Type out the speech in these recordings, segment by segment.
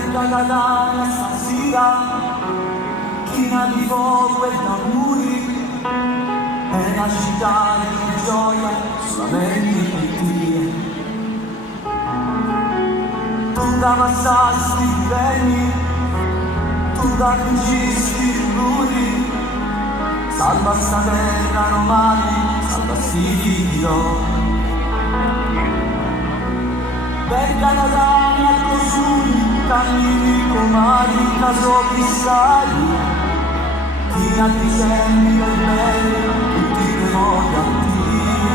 Bella Catania stasera, china di fuoco e tamburi, è una città di gioia, solamente di tu da massasti i beni, tu da conquisti i rumori, salva sta terra romani, salva sti Dio. Bella Catania così, cammini comari, caso chissai, fino a dicembre per bene, tutti i memori a Dio.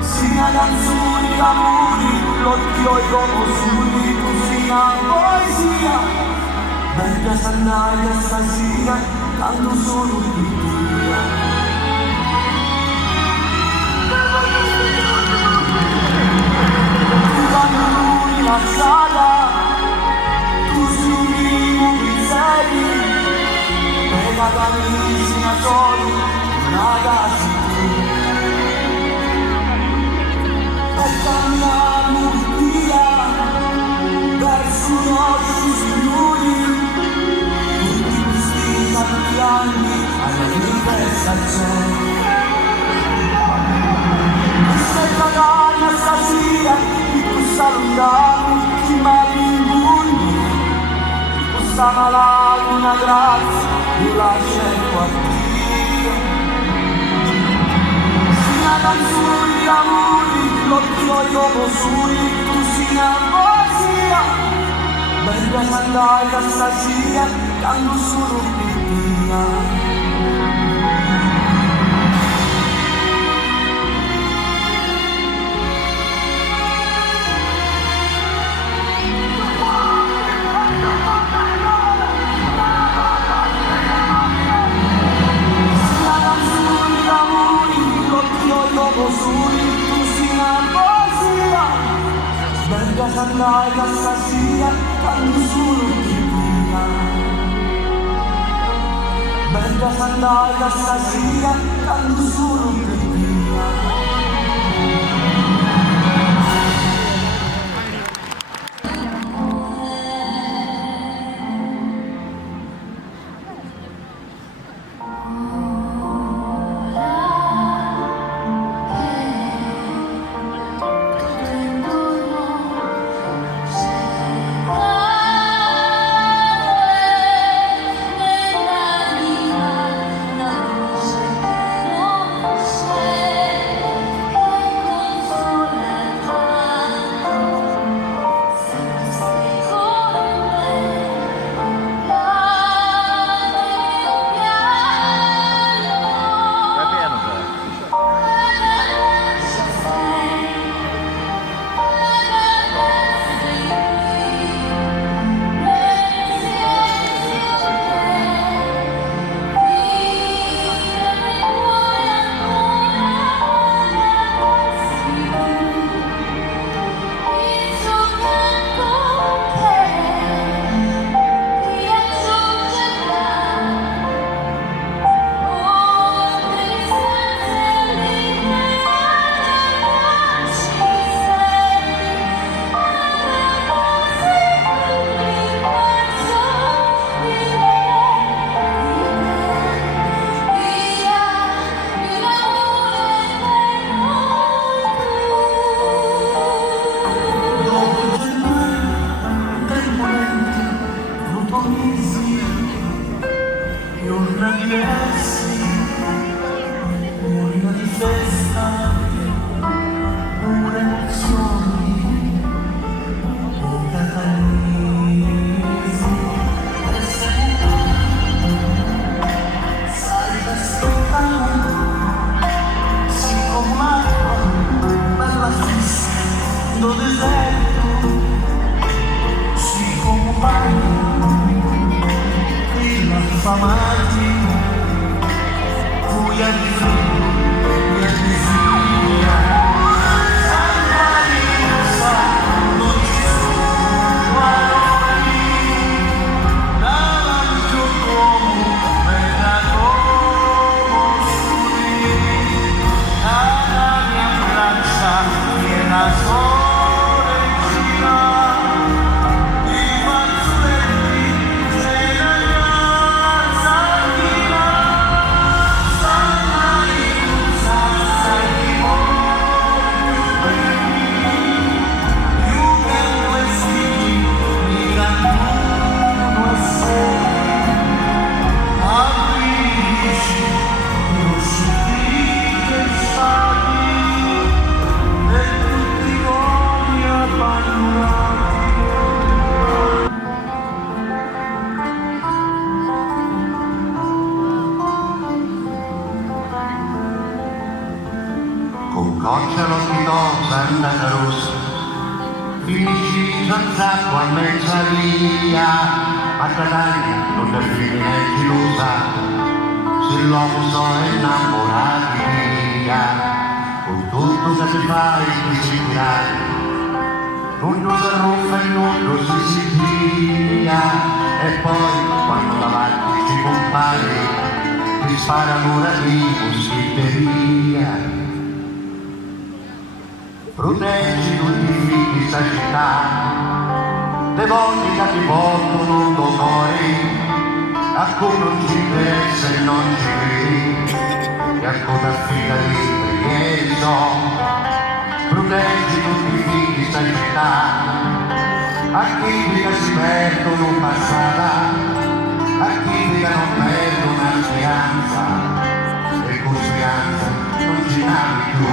Sina canzoni d'amori, l'occhio e dopo soli, tu sina poesia, bella sandaia stasera, canto solo di Dio. La sala, tu sull'imo pizzeri, e la camisina solo, ragazzi tu. E camminiamo via, verso i nostri signori, tutti questi tanti anni, alla vita e stagione. Questa è Catania stasera, salutami chi m'allunghi, questa malata una grazia, io la cerco a Dio. Sina canzoni d'amori, l'occhio e dopo soli, tu sina poesia, bella sandaia stasera, canto solo per Dio. Dopo soli, tu sina poesia, bella sandaia stasera, canto solo di Dio. Bella sandaia stasera, canto solo di Dio. Una sola Coccolo di Santa Rosa, finisci senza tua mezza via, a Catania non è fine gelosa, se l'uomo sono innamorati via, con tutto che ti fai ti si tirare, non si arruffa e non si via, e poi quando davanti si compare, ti spara l'ora di moschetteria. Proteggi tutti i figli di sta città, le volte che ti portano dolori, a cui non ci interessa e non ci credi, e a cosa affida di preghiere so. Proteggi tutti i figli di sta città, a chi che si perdono passata, a chi che non perdono una speranza, e con speranza non ci navi più.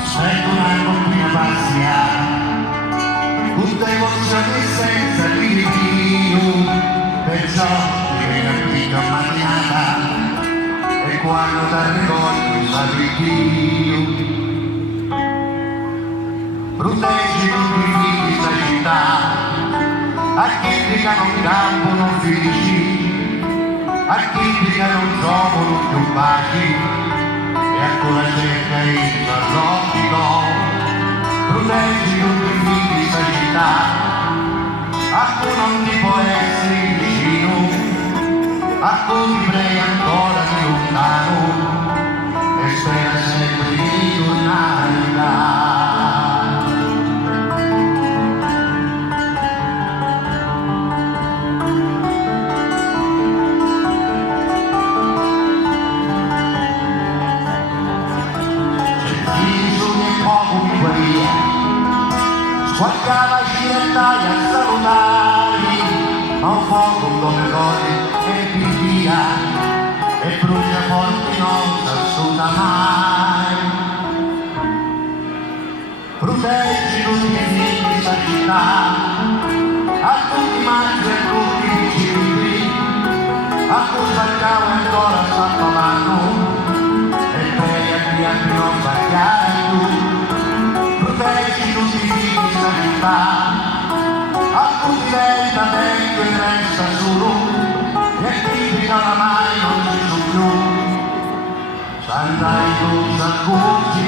Aspetta un anno qui a passare, tutte emozioni senza limiti, perciò mi viene qui a mattinata, e quando t'arrivo tu sapi Dio. Proteggi tutti i figli di sta città, a chi che non campono felici, a chi che non trovano più paci, e ancora cerca il farlocchio. Proteggi tutti i figli di sta città, a cui non ti può essere vicino, a cui ti prega ancora di lontano, e spera sempre di tornare là. Qualche scienzaia a salutare, ma un fuoco come cori e via, e brucia forte non s'assuda mai. Proteggi tutti i figli di sta città, a tutti i matti e a tutti i vicini, a cui sbagliamo ancora sta pavano, e poi a chi non sbagliare tu. Proteggi tutti i figli di sta città, a cui diventa vecchio e resta solo, e a chi che oramai non ci sono più, s'andai tu, s'accorgi